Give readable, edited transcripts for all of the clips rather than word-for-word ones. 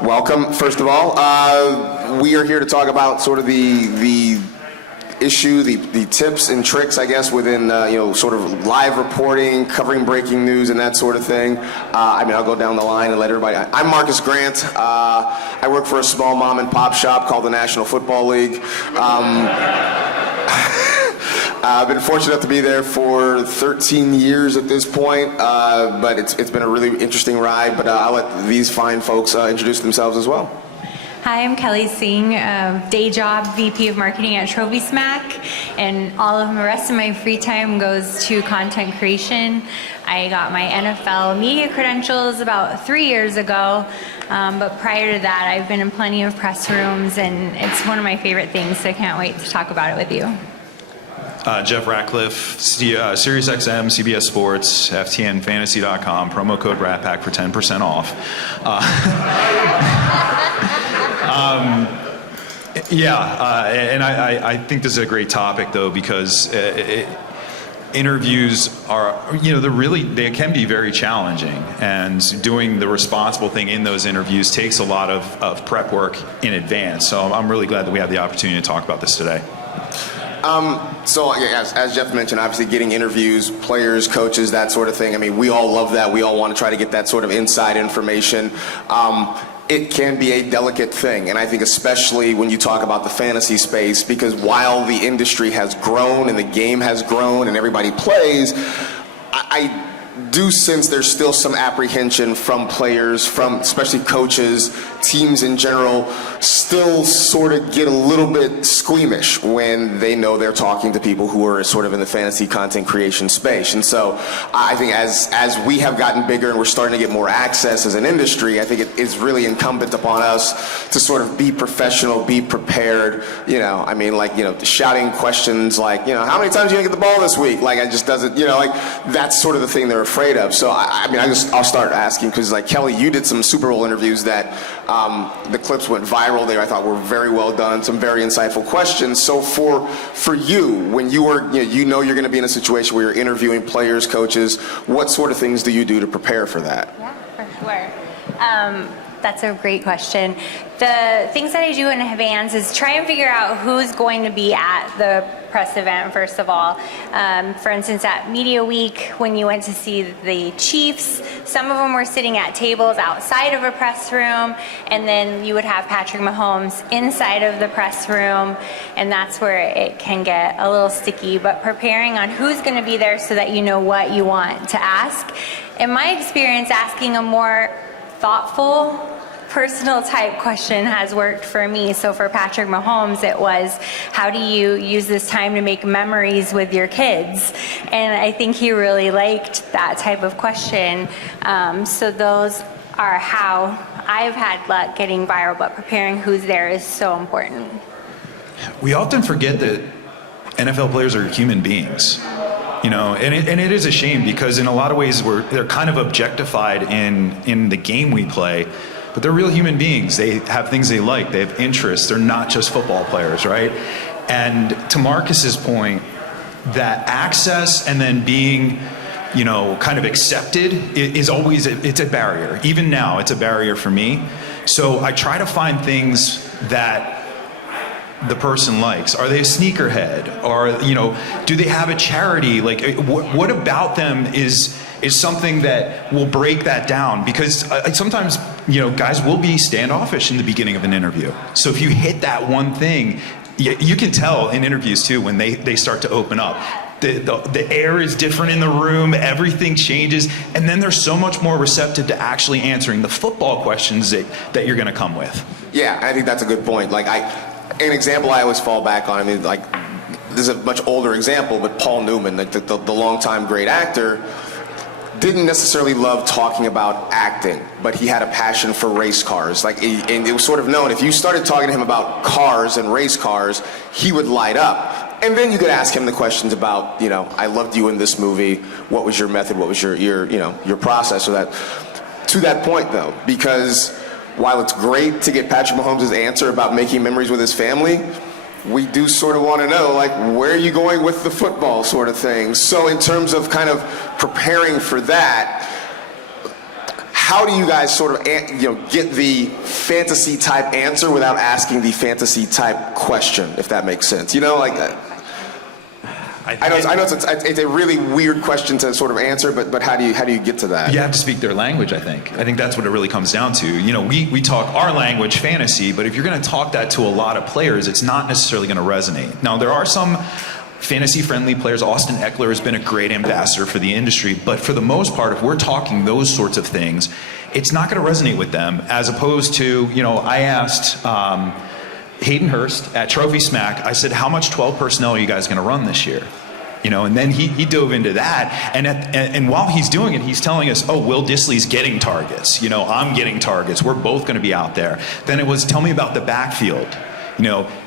Welcome, first of all. We are here to talk about sort of the issue, the tips and tricks, I guess, within sort of live reporting, covering breaking news, and that sort of thing. I'll go down the line and let everybody. I'm Marcus Grant. I work for a small mom and pop shop called the National Football League. I've been fortunate enough to be there for 13 years at this point, but it's been a really interesting ride. But I'll let these fine folks introduce themselves as well. Hi, I'm Kelly Singh, day job VP of Marketing at Trophy Smack, and all of the rest of my free time goes to content creation. I got my NFL media credentials about 3 years ago, but prior to that, I've been in plenty of press rooms, and it's one of my favorite things, so I can't wait to talk about it with you. Jeff Ratcliffe, SiriusXM, CBS Sports, FTNFantasy.com, promo code RATPACK for 10% off. And I think this is a great topic, though, because interviews are, they can be very challenging, and doing the responsible thing in those interviews takes a lot of prep work in advance. So I'm really glad that we have the opportunity to talk about this today. As Jeff mentioned, obviously getting interviews, players, coaches, that sort of thing. I mean, we all love that. We all want to try to get that sort of inside information. It can be a delicate thing, and I think especially when you talk about the fantasy space, because while the industry has grown and the game has grown and everybody plays, I do sense there's still some apprehension from players, from especially coaches, teams in general, still sort of get a little bit squeamish when they know they're talking to people who are sort of in the fantasy content creation space. And so I think as we have gotten bigger and we're starting to get more access as an industry, I think it is really incumbent upon us to sort of be professional, be prepared, shouting questions like, how many times are you gonna get the ball this week? Like, it just doesn't, that's sort of the thing they're afraid of. So I'll start asking, because like Kelly, you did some Super Bowl interviews that the clips went viral there. I thought were very well done, some very insightful questions. So for you, when you were, you're going to be in a situation where you're interviewing players, coaches, what sort of things do you do to prepare for that? Yeah, for sure. That's a great question. The things that I do in advance is try and figure out who's going to be at the press event, first of all. For instance, at Media Week, when you went to see the Chiefs, some of them were sitting at tables outside of a press room, and then you would have Patrick Mahomes inside of the press room, and that's where it can get a little sticky. But preparing on who's going to be there so that you know what you want to ask. In my experience, asking a more thoughtful, personal type question has worked for me. So for Patrick Mahomes, it was, how do you use this time to make memories with your kids? And I think he really liked that type of question. So those are how I've had luck getting viral, but preparing who's there is so important. We often forget that NFL players are human beings. And it is a shame, because in a lot of ways they're kind of objectified in the game we play, but they're real human beings. They have things they like, they have interests, they're not just football players, right? And to Marcus's point, that access and then being, kind of accepted is always, it's a barrier. Even now, it's a barrier for me. So I try to find things that the person likes. Are they a sneakerhead? Or, do they have a charity? Like, what about them is something that will break that down? Because sometimes, guys will be standoffish in the beginning of an interview. So if you hit that one thing, you can tell in interviews too when they start to open up. The air is different in the room, everything changes, and then they're so much more receptive to actually answering the football questions that you're gonna come with. Yeah, I think that's a good point. An example I always fall back on, this is a much older example, but Paul Newman, the longtime great actor, didn't necessarily love talking about acting, but he had a passion for race cars. And it was sort of known, if you started talking to him about cars and race cars, he would light up. And then you could ask him the questions about, I loved you in this movie. What was your method? What was your process? So that, to that point though, because while it's great to get Patrick Mahomes' answer about making memories with his family, we do sort of want to know, where are you going with the football sort of thing? So in terms of kind of preparing for that, how do you guys sort of get the fantasy type answer without asking the fantasy type question, if that makes sense? Like I know it's a really weird question to sort of answer, but how do you get to that? You have to speak their language, I think. I think that's what it really comes down to. We talk our language, fantasy, but if you're going to talk that to a lot of players, it's not necessarily going to resonate. Now, there are some fantasy-friendly players. Austin Eckler has been a great ambassador for the industry, but for the most part, if we're talking those sorts of things, it's not going to resonate with them, as opposed to, I asked Hayden Hurst at Trophy Smack, I said, how much 12 personnel are you guys going to run this year? And then he dove into that, and while he's doing it, he's telling us, oh, Will Dissly's getting targets, I'm getting targets, we're both going to be out there. Then it was, tell me about the backfield,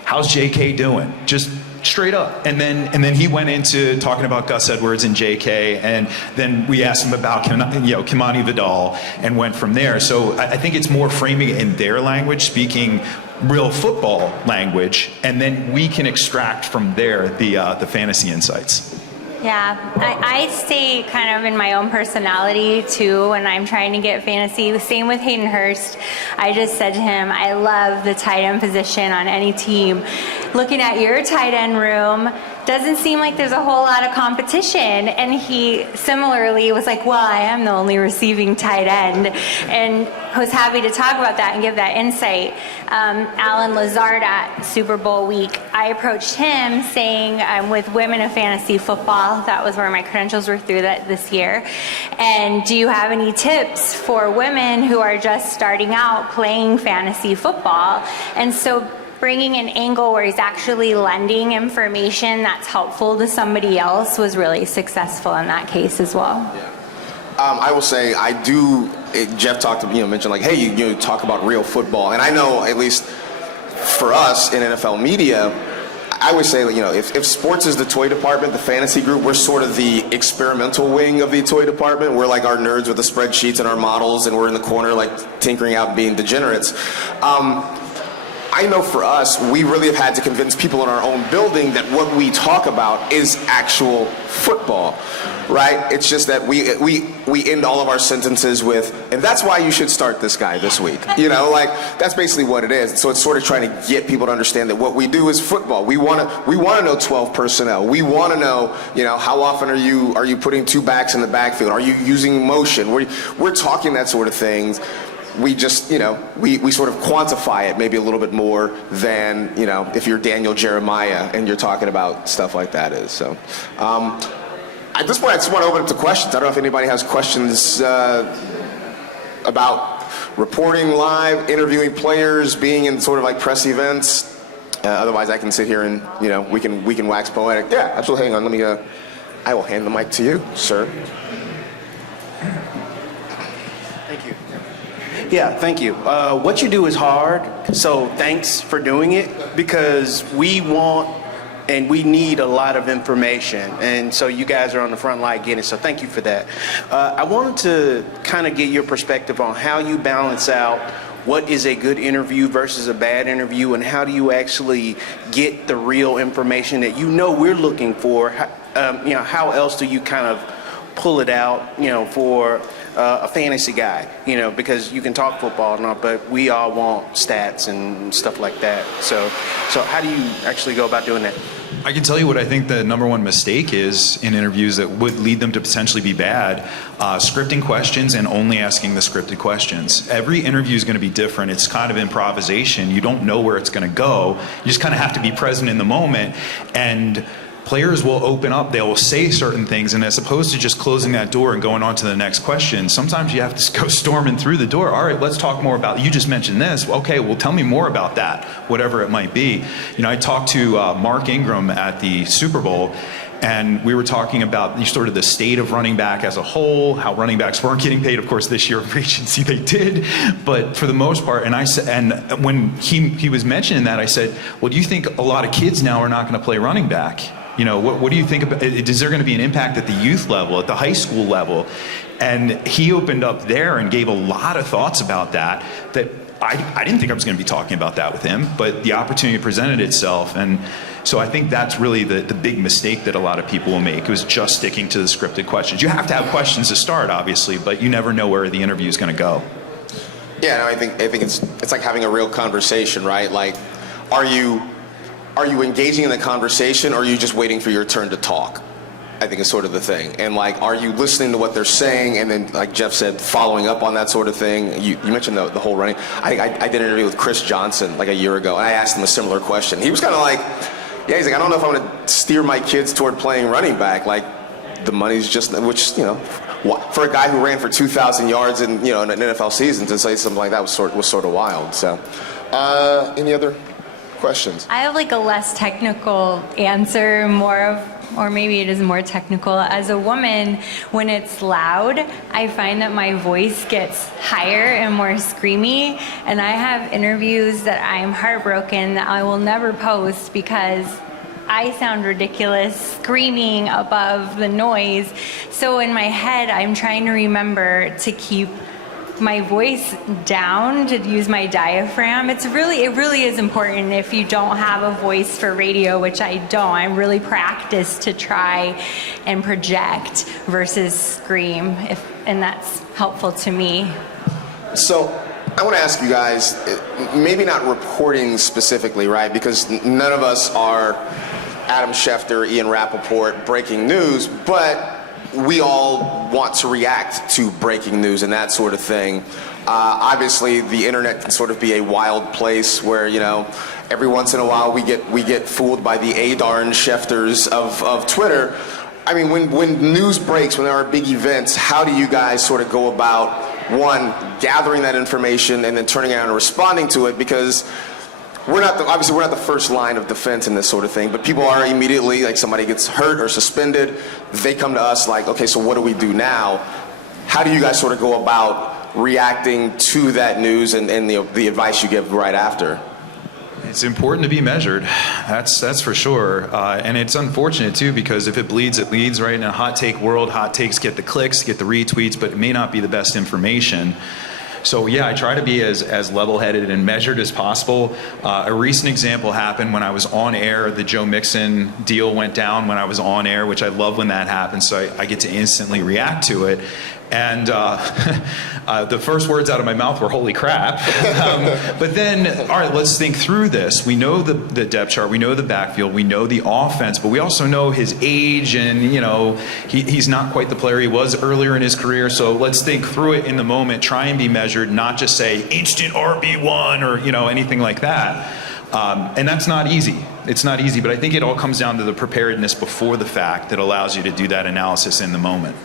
how's JK doing? Just straight up. And then he went into talking about Gus Edwards and JK, and then we asked him about Kimani Vidal, and went from there. So I think it's more framing it in their language, speaking real football language, and then we can extract from there the fantasy insights. Yeah, I stay kind of in my own personality too when I'm trying to get fantasy. Same with Hayden Hurst. I just said to him, I love the tight end position on any team. Looking at your tight end room, doesn't seem like there's a whole lot of competition. And he similarly was like, well, I am the only receiving tight end, and was happy to talk about that and give that insight. Alan Lazard at Super Bowl week, I approached him saying, I'm with Women of Fantasy Football. That was where my credentials were through that this year. And do you have any tips for women who are just starting out playing fantasy football? And so bringing an angle where he's actually lending information that's helpful to somebody else was really successful in that case as well. Yeah. I will say Jeff mentioned like, hey, you talk about real football. And I know, at least for us in NFL media, I would say, if sports is the toy department, the fantasy group, we're sort of the experimental wing of the toy department. We're like our nerds with the spreadsheets and our models, and we're in the corner like tinkering out being degenerates. I know for us, we really have had to convince people in our own building that what we talk about is actual football, right? It's just that we end all of our sentences with, and that's why you should start this guy this week. That's basically what it is. So it's sort of trying to get people to understand that what we do is football. We want to know 12 personnel. We want to know, how often are you putting two backs in the backfield? Are you using motion? We're talking that sort of things. We just, we sort of quantify it maybe a little bit more than, if you're Daniel Jeremiah and you're talking about stuff like that is. So at this point, I just want to open up to questions. I don't know if anybody has questions about reporting live, interviewing players, being in sort of like press events. Otherwise, I can sit here and, we can wax poetic. Yeah, absolutely. Hang on. I will hand the mic to you, sir. Yeah, thank you. What you do is hard, so thanks for doing it, because we want and we need a lot of information, and so you guys are on the front line getting it, so thank you for that. I wanted to kind of get your perspective on how you balance out what is a good interview versus a bad interview, and how do you actually get the real information that we're looking for. How else do you kind of pull it out, for a fantasy guy, because you can talk football and all, but we all want stats and stuff like that. So how do you actually go about doing that? I can tell you what I think the number one mistake is in interviews that would lead them to potentially be bad. Scripting questions and only asking the scripted questions. Every interview is going to be different. It's kind of improvisation. You don't know where it's going to go. You just kind of have to be present in the moment, and players will open up, they will say certain things, and as opposed to just closing that door and going on to the next question, sometimes you have to go storming through the door. All right, let's talk more about, you just mentioned this. Okay, well, tell me more about that, whatever it might be. I talked to Mark Ingram at the Super Bowl, and we were talking about sort of the state of running back as a whole, how running backs weren't getting paid. Of course, this year in free agency they did, but for the most part, and I said, and when he was mentioning that, I said, well, do you think a lot of kids now are not going to play running back? What do you think about, is there going to be an impact at the youth level, at the high school level? And he opened up there and gave a lot of thoughts about that I didn't think I was going to be talking about that with him, but the opportunity presented itself. And So I think that's really the big mistake that a lot of people will make, was just sticking to the scripted questions. You have to have questions to start, obviously, but you never know where the interview is going to go. Yeah, no, I think it's like having a real conversation, right? Like, are you engaging in the conversation, or are you just waiting for your turn to talk? I think is sort of the thing. And like, are you listening to what they're saying, and then, like Jeff said, following up on that sort of thing? You mentioned the whole running. I did an interview with Chris Johnson like a year ago, and I asked him a similar question. He was kind of like, yeah, he's like, I don't know if I'm going to steer my kids toward playing running back. Like, the money's just, which, you know, for a guy who ran for 2,000 yards in, you know, in an NFL season, to say something like that was sort of wild. So, any other questions? I have like a less technical answer, or maybe it is more technical. As a woman, when it's loud, I find that my voice gets higher and more screamy, and I have interviews that I'm heartbroken that I will never post because I sound ridiculous screaming above the noise. So in my head, I'm trying to remember to keep my voice down, to use my diaphragm. It really is important. If you don't have a voice for radio, which I don't, I'm really practiced to try and project versus scream, and that's helpful to me. So I want to ask you guys, maybe not reporting specifically, right? Because none of us are Adam Schefter, Ian Rappaport, breaking news, but we all want to react to breaking news and that sort of thing. Obviously, the internet can sort of be a wild place where, you know, every once in a while we get fooled by the Adarn Schefters of Twitter. I mean, when news breaks, when there are big events, how do you guys sort of go about, one, gathering that information and then turning around and responding to it? Because obviously we're not the first line of defense in this sort of thing, but people are immediately, like, somebody gets hurt or suspended, they come to us like, okay, so what do we do now? How do you guys sort of go about reacting to that news and the advice you give right after? It's important to be measured. That's for sure. And it's unfortunate too, because if it bleeds, it leads, right? In a hot take world, hot takes get the clicks, get the retweets, but it may not be the best information. So yeah, I try to be as level-headed and measured as possible. A recent example happened when I was on air. The Joe Mixon deal went down when I was on air, which I love when that happens, so I get to instantly react to it. And the first words out of my mouth were, holy crap. But then, all right, let's think through this. We know the depth chart, we know the backfield, we know the offense, but we also know his age, and, you know, he's not quite the player he was earlier in his career. So let's think through it in the moment, try and be measured, not just say instant RB1 or, you know, anything like that. And that's not easy. It's not easy, but I think it all comes down to the preparedness before the fact that allows you to do that analysis in the moment.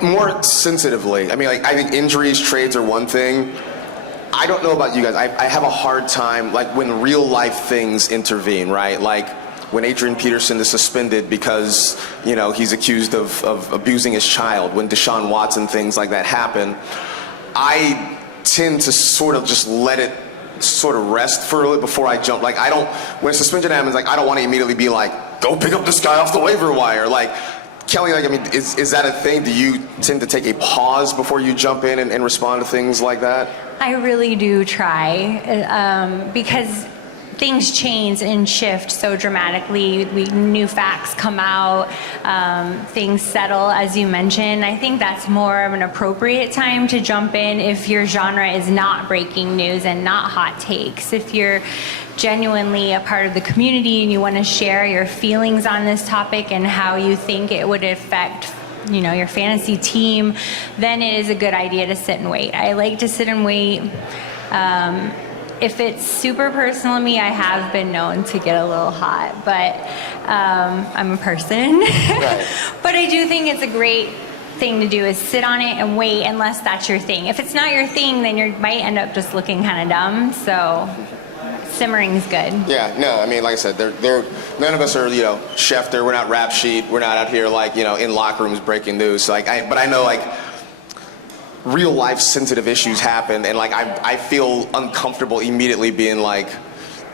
More sensitively, I mean, like, I think injuries, trades are one thing. I don't know about you guys. I have a hard time, like, when real life things intervene, right? Like when Adrian Peterson is suspended because, you know, he's accused of abusing his child, when Deshaun Watson, things like that happen. I tend to sort of just let it sort of rest for a little before I jump. Like, I don't, when a suspension happens, like, I don't want to immediately be like, go pick up this guy off the waiver wire. Like, Kelly, like, I mean, is that a thing? Do you tend to take a pause before you jump in and respond to things like that? I really do try, because things change and shift so dramatically. New facts come out, things settle, as you mentioned. I think that's more of an appropriate time to jump in if your genre is not breaking news and not hot takes. If you're genuinely a part of the community and you want to share your feelings on this topic and how you think it would affect, you know, your fantasy team, then it is a good idea to sit and wait. I like to sit and wait. If it's super personal to me, I have been known to get a little hot, but I'm a person. Right. But I do think it's a great thing to do, is sit on it and wait, unless that's your thing. If it's not your thing, then you might end up just looking kind of dumb. So simmering's good. Yeah, no, I mean, like I said, none of us are, you know, Schefter. We're not Rap Sheet. We're not out here, like, you know, in locker rooms breaking news. So, like, but I know, like, real life sensitive issues happen, and, like, I feel uncomfortable immediately being like,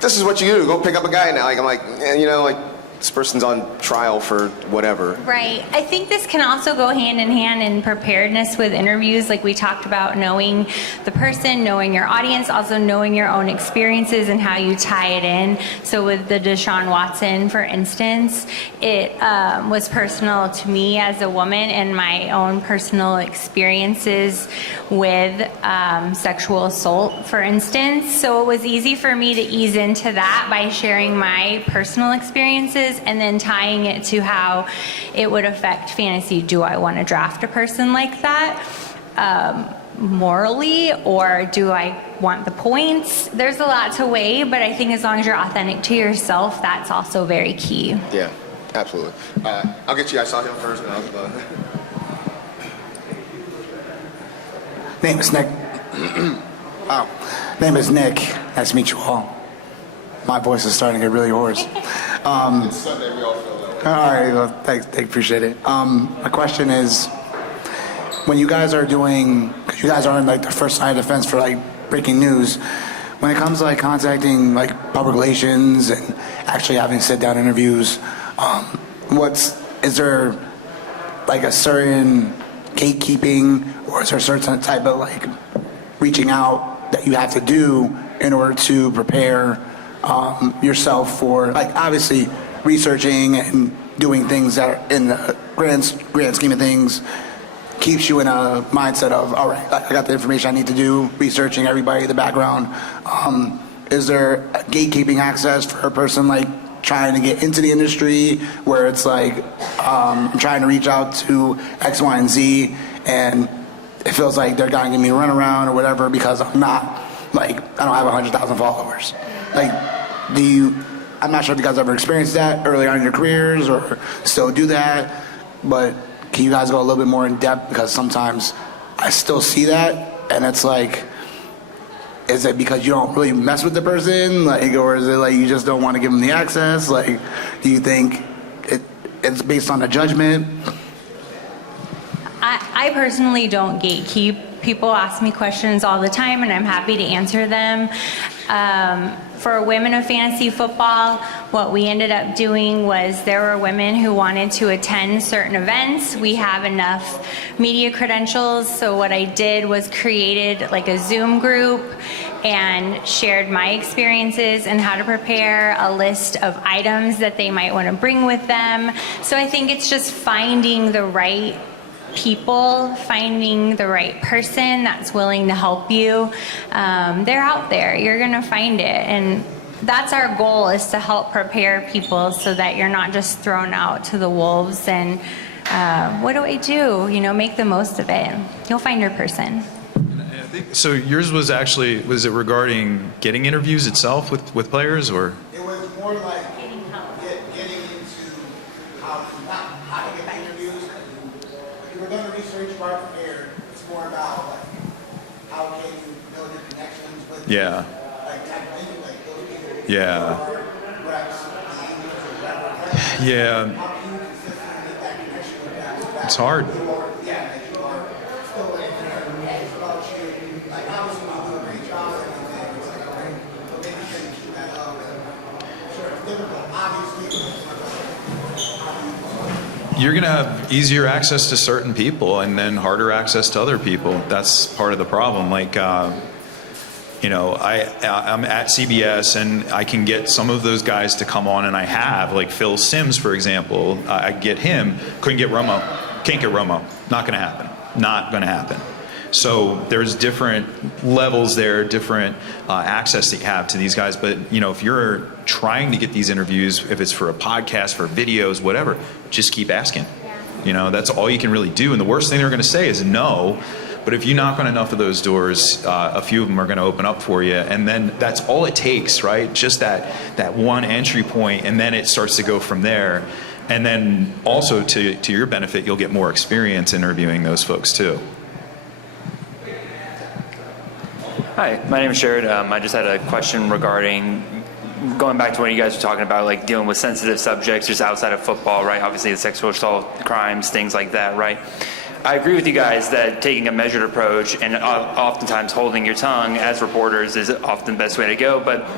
this is what you do, go pick up a guy now. Like, I'm like, you know, like, this person's on trial for whatever. Right. I think this can also go hand in hand in preparedness with interviews, like we talked about, knowing the person, knowing your audience, also knowing your own experiences and how you tie it in. So with the Deshaun Watson, for instance, it was personal to me as a woman and my own personal experiences with sexual assault, for instance. So it was easy for me to ease into that by sharing my personal experiences and then tying it to how it would affect fantasy. Do I want to draft a person like that morally, or do I want the points? There's a lot to weigh, but I think as long as you're authentic to yourself, that's also very key. Yeah, absolutely. I'll get you. I saw him first. And I'll, Name is Nick. Wow. Name is Nick. Nice to meet you all. My voice is starting to get really hoarse. it's Sunday. We all feel that way. All right. Well, thanks. Appreciate it. My question is, when you guys are doing, because you guys are in like the first line of defense for like breaking news, when it comes to like contacting like public relations and actually having sit-down interviews, is there like a certain gatekeeping, or is there a certain type of like reaching out that you have to do in order to prepare yourself for, like, obviously researching and doing things that are in the grand scheme of things keeps you in a mindset of, all right, I got the information I need to do, researching everybody, the background. Is there a gatekeeping access for a person like trying to get into the industry where it's like, I'm trying to reach out to X, Y, and Z, and it feels like they're going to give me a runaround or whatever because I'm not, like, I don't have 100,000 followers. Like, I'm not sure if you guys ever experienced that early on in your careers or still do that, but can you guys go a little bit more in depth? Because sometimes I still see that, and it's like, is it because you don't really mess with the person, like, or is it like you just don't want to give them the access? Like, do you think it's based on a judgment? I personally don't gatekeep. People ask me questions all the time, and I'm happy to answer them. For women of fantasy football, what we ended up doing was there were women who wanted to attend certain events. We have enough media credentials, so what I did was created like a Zoom group and shared my experiences and how to prepare a list of items that they might want to bring with them. So I think it's just finding the right people, finding the right person that's willing to help you. They're out there. You're going to find it. And that's our goal, is to help prepare people so that you're not just thrown out to the wolves and what do I do? You know, make the most of it. You'll find your person. So yours was it regarding getting interviews itself with players, or? It was more like getting into how to get interviews. If you're going to research, you are prepared. It's more about like how can you build your connections with Yeah. like those people. Yeah. Reps, Yeah. how can you consistently get that connection with that? It's hard. That you are still in there. It's about you. Like, obviously, you do a great job and everything. It's like, all right, but maybe you can keep that up. Sure, it's difficult. Obviously, You're going to have easier access to certain people and then harder access to other people. That's part of the problem. Like, you know, I'm at CBS and I can get some of those guys to come on, and I have, like Phil Simms, for example. I get him. Couldn't get Romo. Can't get Romo. Not going to happen. Not going to happen. So there's different levels there, different access that you have to these guys. But, you know, if you're trying to get these interviews, if it's for a podcast, for videos, whatever, just keep asking. You know, that's all you can really do. And the worst thing they're going to say is no. But if you knock on enough of those doors, a few of them are going to open up for you. And then that's all it takes, right? Just that one entry point, and then it starts to go from there. And then also to your benefit, you'll get more experience interviewing those folks too. Hi, my name is Jared. I just had a question regarding going back to what you guys were talking about, like dealing with sensitive subjects just outside of football, right? Obviously, the sexual assault crimes, things like that, right? I agree with you guys that taking a measured approach and oftentimes holding your tongue as reporters is often the best way to go. But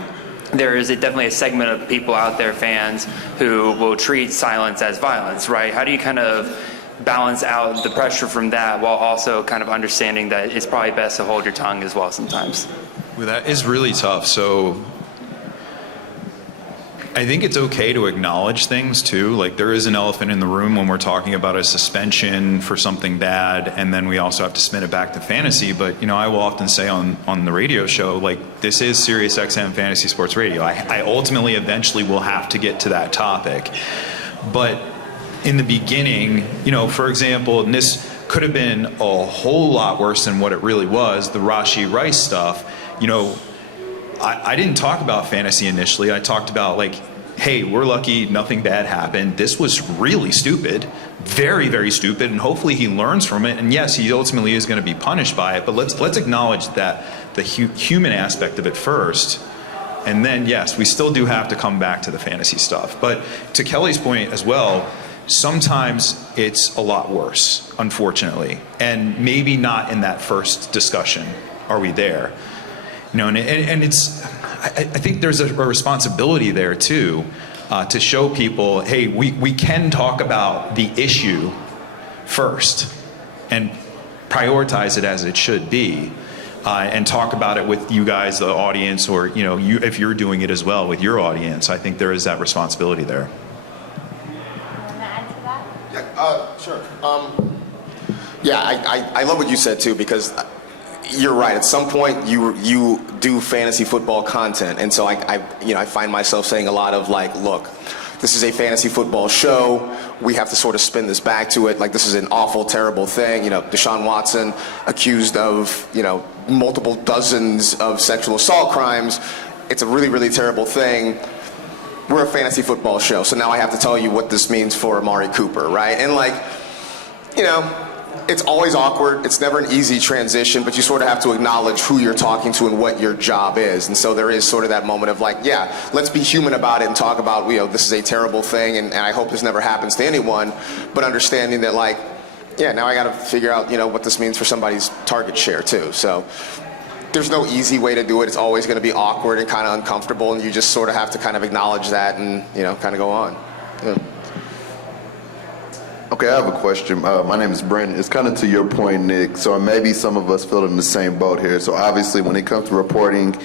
there is definitely a segment of people out there, fans, who will treat silence as violence, right? How do you kind of balance out the pressure from that while also kind of understanding that it's probably best to hold your tongue as well sometimes? Well, that is really tough. So I think it's okay to acknowledge things too. Like, there is an elephant in the room when we're talking about a suspension for something bad, and then we also have to spin it back to fantasy. But, you know, I will often say on the radio show, like, this is Sirius XM Fantasy Sports Radio. I ultimately eventually will have to get to that topic. But in the beginning, you know, for example, and this could have been a whole lot worse than what it really was, the Rashee Rice stuff, you know, I didn't talk about fantasy initially. I talked about, like, hey, we're lucky nothing bad happened. This was really stupid, very, very stupid, and hopefully he learns from it. And yes, he ultimately is going to be punished by it, but let's acknowledge that the human aspect of it first. And then, yes, we still do have to come back to the fantasy stuff. But to Kelly's point as well, sometimes it's a lot worse, unfortunately. And maybe not in that first discussion are we there. You know, and it's, I think there's a responsibility there too, to show people, hey, we can talk about the issue first and prioritize it as it should be, and talk about it with you guys, the audience, or, you know, if you're doing it as well with your audience. I think there is that responsibility there. Want to add to that? Yeah, sure. Yeah, I love what you said too, because you're right. At some point, you do fantasy football content, and so I find myself saying a lot of, like, look, this is a fantasy football show. We have to sort of spin this back to it. Like, this is an awful, terrible thing. You know, Deshaun Watson accused of, you know, multiple dozens of sexual assault crimes. It's a really, really terrible thing. We're a fantasy football show, so now I have to tell you what this means for Amari Cooper, right? And, like, you know, it's always awkward. It's never an easy transition, but you sort of have to acknowledge who you're talking to and what your job is. And so there is sort of that moment of, like, yeah, let's be human about it and talk about, you know, this is a terrible thing, and I hope this never happens to anyone, but understanding that, like, yeah, now I got to figure out, you know, what this means for somebody's target share too. So there's no easy way to do it. It's always going to be awkward and kind of uncomfortable, and you just sort of have to kind of acknowledge that and, you know, kind of go on. Yeah. Okay, I have a question. My name is Brandon. It's kind of to your point, Nick. So maybe some of us feel in the same boat here. So obviously, when it comes to reporting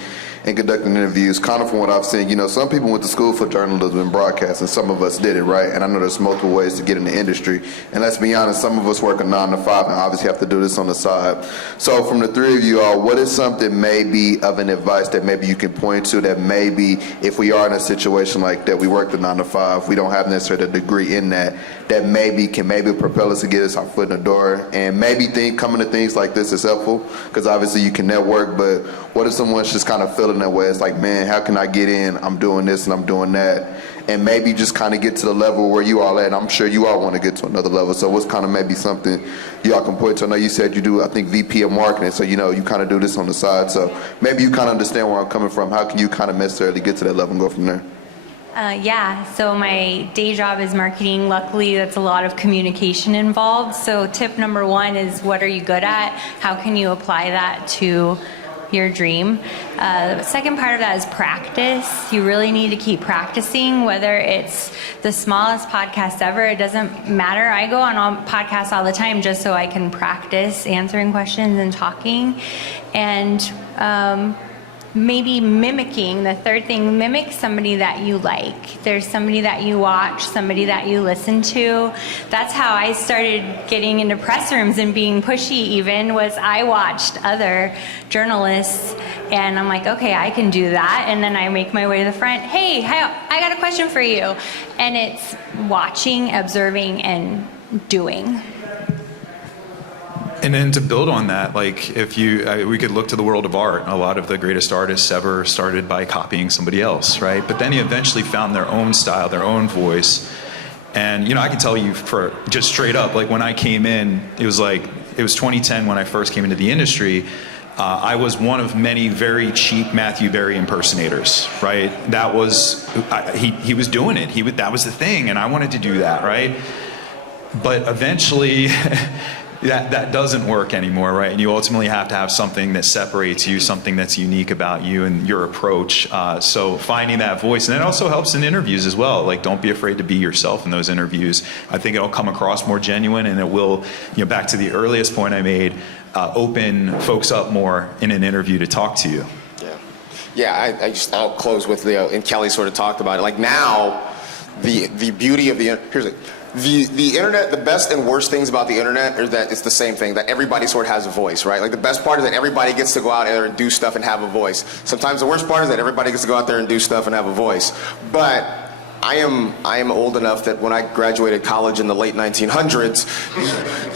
and conducting interviews, kind of from what I've seen, you know, some people went to school for journalism and broadcasting. Some of us did it, right? And I know there's multiple ways to get in the industry. And let's be honest, some of us work a 9 to 5 and obviously have to do this on the side. So from the three of you all, what is something maybe of an advice that maybe you can point to that maybe if we are in a situation like that, we work the 9 to 5, we don't have necessarily a degree in that, that maybe can maybe propel us to get us our foot in the door, and maybe coming to things like this is helpful because obviously you can network, but what if someone's just kind of feeling that way? It's like, man, how can I get in? I'm doing this and I'm doing that, and maybe just kind of get to the level where you all at. I'm sure you all want to get to another level, so what's kind of maybe something you all can point to? I know you said you do, I think, VP of marketing, so you know you kind of do this on the side, so maybe you kind of understand where I'm coming from. How can you kind of necessarily get to that level and go from there? Yeah, so my day job is marketing. Luckily, that's a lot of communication involved. So tip number one is, what are you good at? How can you apply that to your dream? The second part of that is practice. You really need to keep practicing, whether it's the smallest podcast ever. It doesn't matter. I go on podcasts all the time just so I can practice answering questions and talking. And maybe mimicking. The third thing, mimic somebody that you like. There's somebody that you watch, somebody that you listen to. That's how I started getting into press rooms and being pushy even, was I watched other journalists and I'm like, okay, I can do that. And then I make my way to the front. Hey, I got a question for you. And it's watching, observing, and doing. And then to build on that, like, if we could look to the world of art. A lot of the greatest artists ever started by copying somebody else, right? But then they eventually found their own style, their own voice. And, you know, I can tell you for just straight up, like, when I came in, it was 2010 when I first came into the industry. I was one of many very cheap Matthew Berry impersonators, right? That was, he was doing it. That was the thing, and I wanted to do that, right? But eventually, that doesn't work anymore, right? And you ultimately have to have something that separates you, something that's unique about you and your approach. So finding that voice, and it also helps in interviews as well. Like, don't be afraid to be yourself in those interviews. I think it'll come across more genuine, and it will, back to the earliest point I made, open folks up more in an interview to talk to you. Yeah, I'll close with and Kelly sort of talked about it. Like now, the beauty of the internet, the best and worst things about the internet are that it's the same thing, that everybody sort of has a voice, right? Like the best part is that everybody gets to go out there and do stuff and have a voice. Sometimes the worst part is that everybody gets to go out there and do stuff and have a voice. But I am old enough that when I graduated college in the late 1900s,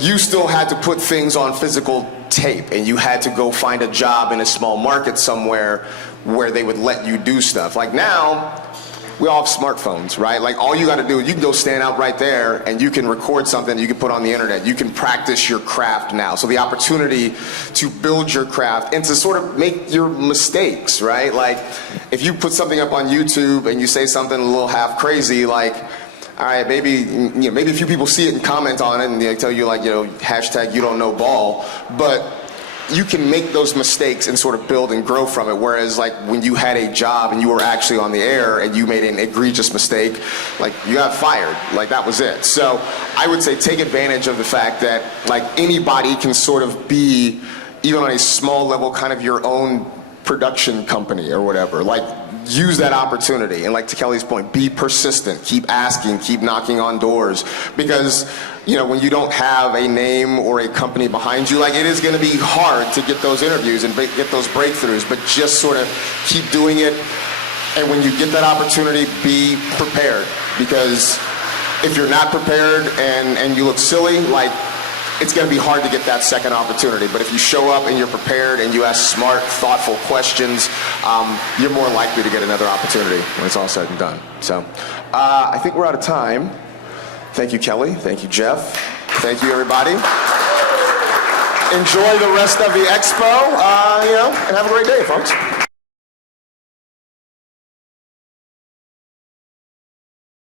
you still had to put things on physical tape, and you had to go find a job in a small market somewhere where they would let you do stuff. Like now, we all have smartphones, right? Like all you got to do is you can go stand out right there and you can record something you can put on the internet. You can practice your craft now. So the opportunity to build your craft and to sort of make your mistakes, right? Like if you put something up on YouTube and you say something a little half crazy, like, all right, maybe a few people see it and comment on it and they tell you like, hashtag you don't know ball, but you can make those mistakes and sort of build and grow from it. Whereas like when you had a job and you were actually on the air and you made an egregious mistake, like you got fired, like that was it. So I would say take advantage of the fact that like anybody can sort of be, even on a small level, kind of your own production company or whatever. Like use that opportunity. And like to Kelly's point, be persistent, keep asking, keep knocking on doors. Because when you don't have a name or a company behind you, like it is going to be hard to get those interviews and get those breakthroughs, but just sort of keep doing it. And when you get that opportunity, be prepared. Because if you're not prepared and you look silly, like it's going to be hard to get that second opportunity. But if you show up and you're prepared and you ask smart, thoughtful questions, you're more likely to get another opportunity when it's all said and done. So I think we're out of time. Thank you, Kelly. Thank you, Jeff. Thank you, everybody. Enjoy the rest of the expo, and have a great day, folks.